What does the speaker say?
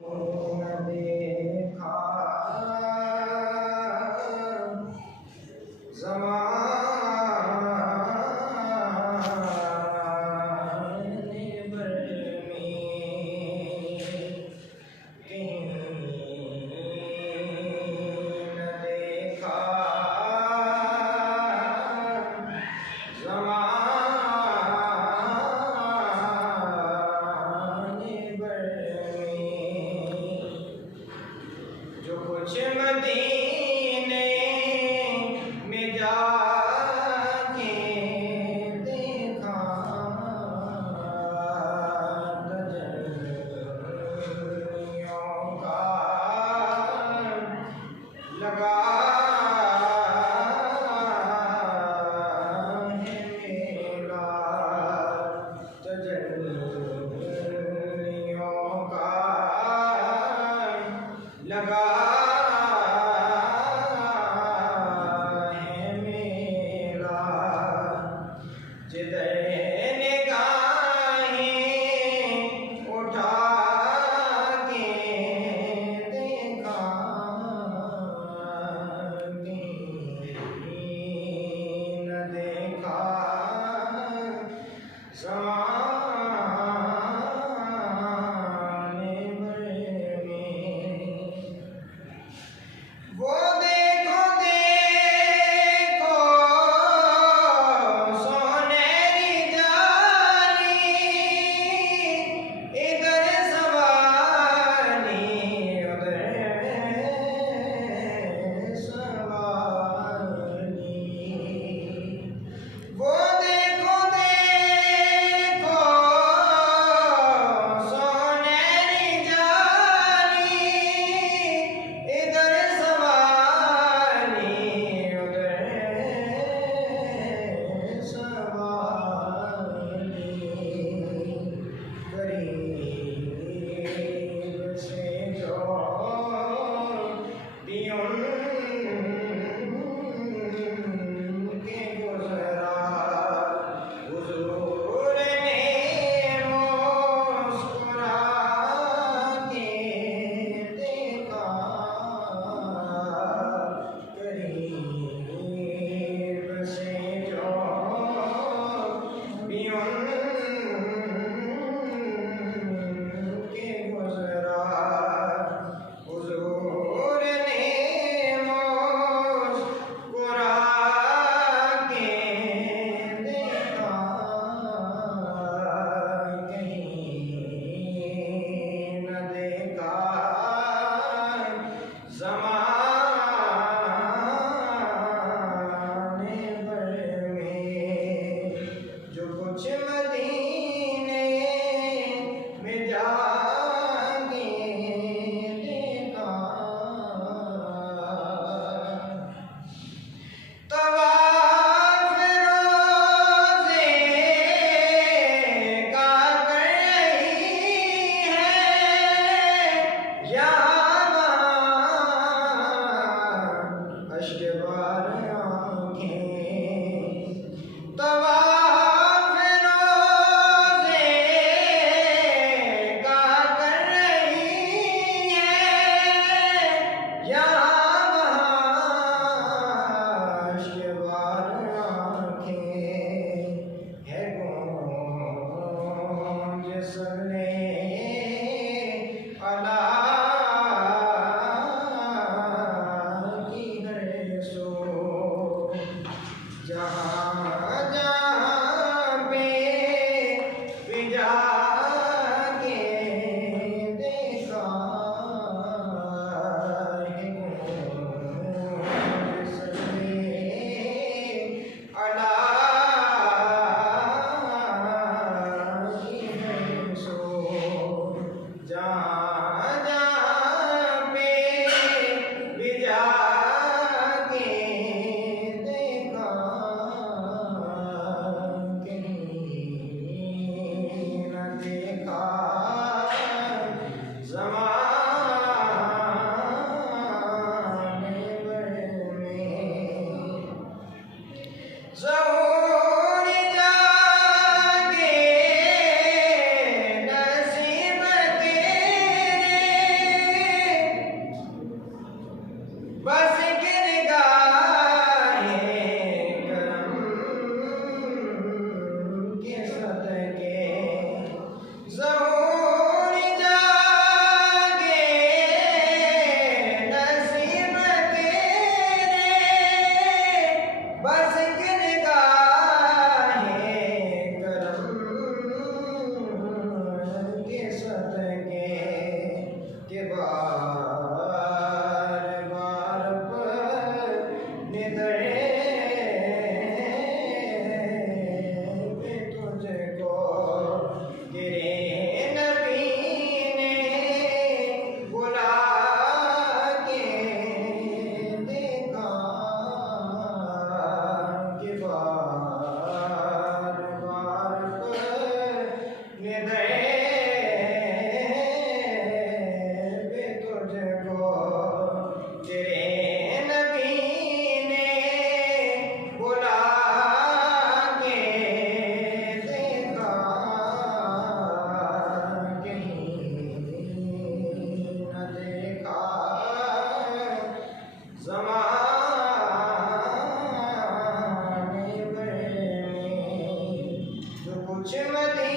देखा ज़माने भर में कहीं न देखा ज़माने भर में जो कुछ मदीने में जाके देखा तजल्लियों का लगा है मेला तजल्लियों का लगा है मेला जिधर निगाहें उठा के देखा कहीं न देखा ज़माने भर में वो देखो देखो सोनेरी जाली इधर सवारी उधर सवारी वो देखो देखो सोनेरी जाली इधर सवारी उधर सवारी करीब से जो भी उनके गुज़रा हुज़ूर ने मुस्कुरा के देखा करीब से जो भी उनके गुज़रा हुज़ूर ने मुस्कुरा के देखा कहीं न देखा ज़माने भर में जो कुछ मदीने में जाके देखा तवाफ़ रोज़े का कर रही है यहाँ अश्क बार आँखें तवाफ़ रोज़े का कर रही है यहाँ अश्क बार आँखें है गूंज सल्ले अला की हर सो जहाँ जहाँ पे भी जाके देखा है गूंज सल्ले अला की हर सो जहाँ जहाँ पे भी जाके देखा कहीं न देखा ज़माने भर में ज़हूर जागे नसीब तेरे कुछ मदीने